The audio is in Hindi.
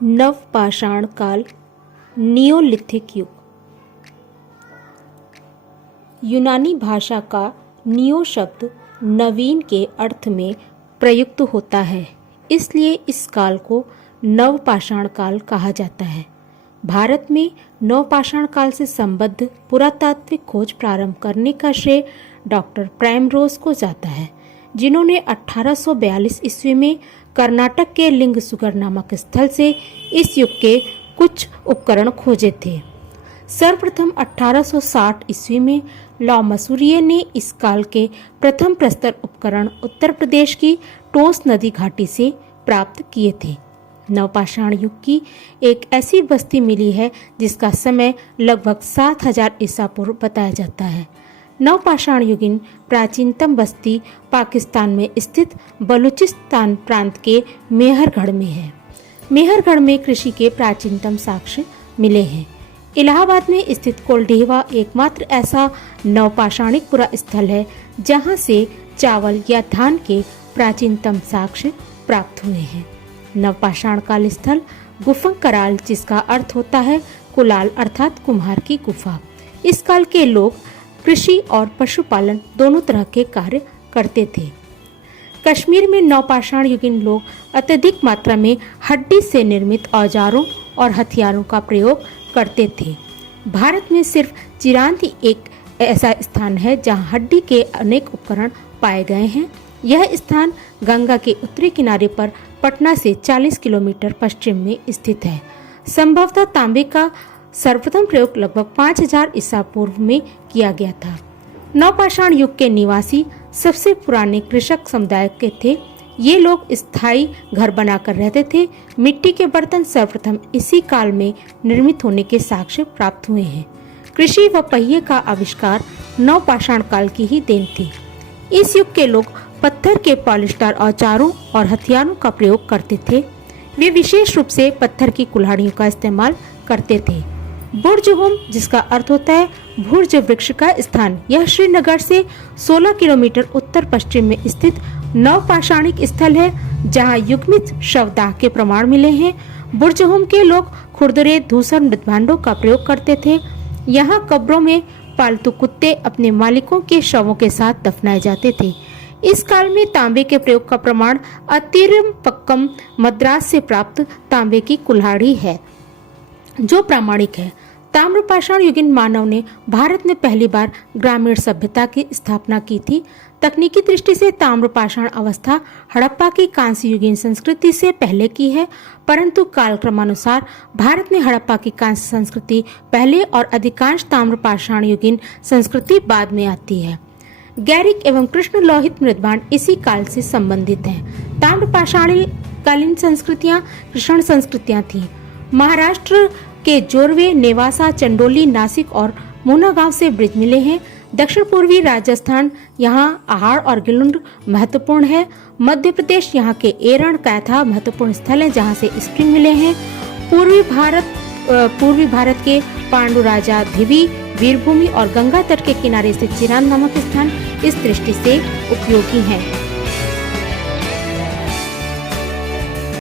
नवपाषाण काल, नियोलिथिक युग। यूनानी भाषा का नियो शब्द नवीन के अर्थ में प्रयुक्त होता है, इसलिए इस काल को नवपाषाण काल कहा जाता है। भारत में नवपाषाण काल से संबद्ध पुरातात्विक खोज प्रारंभ करने का श्रेय डॉक्टर प्राइमरोज को जाता है, जिन्होंने 1842 ईस्वी में कर्नाटक के लिंगसुगर नामक स्थल से इस युग के कुछ उपकरण खोजे थे। सर्वप्रथम 1860 ईस्वी में लॉ मसूरिये ने इस काल के प्रथम प्रस्तर उपकरण उत्तर प्रदेश की टोंस नदी घाटी से प्राप्त किए थे। नवपाषाण युग की एक ऐसी बस्ती मिली है जिसका समय लगभग 7000 ईसा पूर्व बताया जाता है। नवपाषाण युगीन प्राचीनतम बस्ती पाकिस्तान में स्थित बलूचिस्तान प्रांत के मेहरगढ़ में है। मेहरगढ़ में कृषि के प्राचीनतम साक्ष्य मिले हैं। इलाहाबाद में स्थित कोलडेहवा एकमात्र ऐसा नवपाषाणिक पुरा स्थल है जहां से चावल या धान के प्राचीनतम साक्ष्य प्राप्त हुए हैं। नवपाषाण काल स्थल गुफंग कराल, जिसका अर्थ होता है कुलाल अर्थात कुम्हार की गुफा। इस काल के लोग कृषि और पशुपालन दोनों तरह के कार्य करते थे। कश्मीर में नवपाषाण युगीन लोग अत्यधिक मात्रा में हड्डी से निर्मित औजारों और हथियारों का प्रयोग करते थे। भारत में सिर्फ चिरांद ही एक ऐसा स्थान है जहां हड्डी के अनेक उपकरण पाए गए हैं। यह स्थान गंगा के उत्तरी किनारे पर पटना से 40 किलोमीटर पश्चिम में स्थित है। संभवतः तांबे का सर्वप्रथम प्रयोग लगभग 5000 ईसा पूर्व में किया गया था। नवपाषाण युग के निवासी सबसे पुराने कृषक समुदाय के थे। ये लोग स्थायी घर बनाकर रहते थे। मिट्टी के बर्तन सर्वप्रथम इसी काल में निर्मित होने के साक्ष्य प्राप्त हुए हैं। कृषि व पहिए का आविष्कार नवपाषाण काल की ही देन थी। इस युग के लोग पत्थर के पॉलिशदार औजारों और हथियारों का प्रयोग करते थे। वे विशेष रूप से पत्थर की कुल्हाड़ियों का इस्तेमाल करते थे। बुर्जहोम, जिसका अर्थ होता है भुर्ज वृक्ष का स्थान, यह श्रीनगर से 16 किलोमीटर उत्तर पश्चिम में स्थित नवपाषाणिक स्थल है जहां युग्मित शवदाह के प्रमाण मिले हैं। बुर्जहोम के लोग खुरदरे, धूसर मृतभांडों का प्रयोग करते थे। यहाँ कब्रों में पालतू कुत्ते अपने मालिकों के शवों के साथ दफनाए जाते थे। इस काल में तांबे के प्रयोग का प्रमाण अतिरमपक्कम मद्रास से प्राप्त तांबे की कुल्हाड़ी है जो प्रामाणिक है। ताम्रपाषाण युगीन मानव ने भारत में पहली बार ग्रामीण सभ्यता की स्थापना की थी। तकनीकी दृष्टि से ताम्रपाषाण अवस्था हड़प्पा की कांस्य युगीन संस्कृति से पहले की है, परंतु कालक्रमानुसार भारत में हड़प्पा की कांस्य संस्कृति पहले और अधिकांश ताम्रपाषाण युगीन संस्कृति बाद में आती है। गैरिक एवं कृष्ण लोहित मृदभांड इसी काल से संबंधित हैं। ताम्रपाषाणी कालीन संस्कृतियां कृष्ण संस्कृतियां थीं। महाराष्ट्र के जोरवे, नेवासा, चंडोली, नासिक और मूना गांव से ब्रिज मिले हैं। दक्षिण पूर्वी राजस्थान, यहाँ आहार और गिलुंड महत्वपूर्ण है। मध्य प्रदेश, यहाँ के एरण, कैथा महत्वपूर्ण स्थल हैं जहाँ से स्प्रिंग मिले हैं। पूर्वी भारत के पांडु राजा धिवी, वीरभूमि और गंगा तट के किनारे से चिरांद नामक स्थान इस दृष्टि से उपयोगी हैं।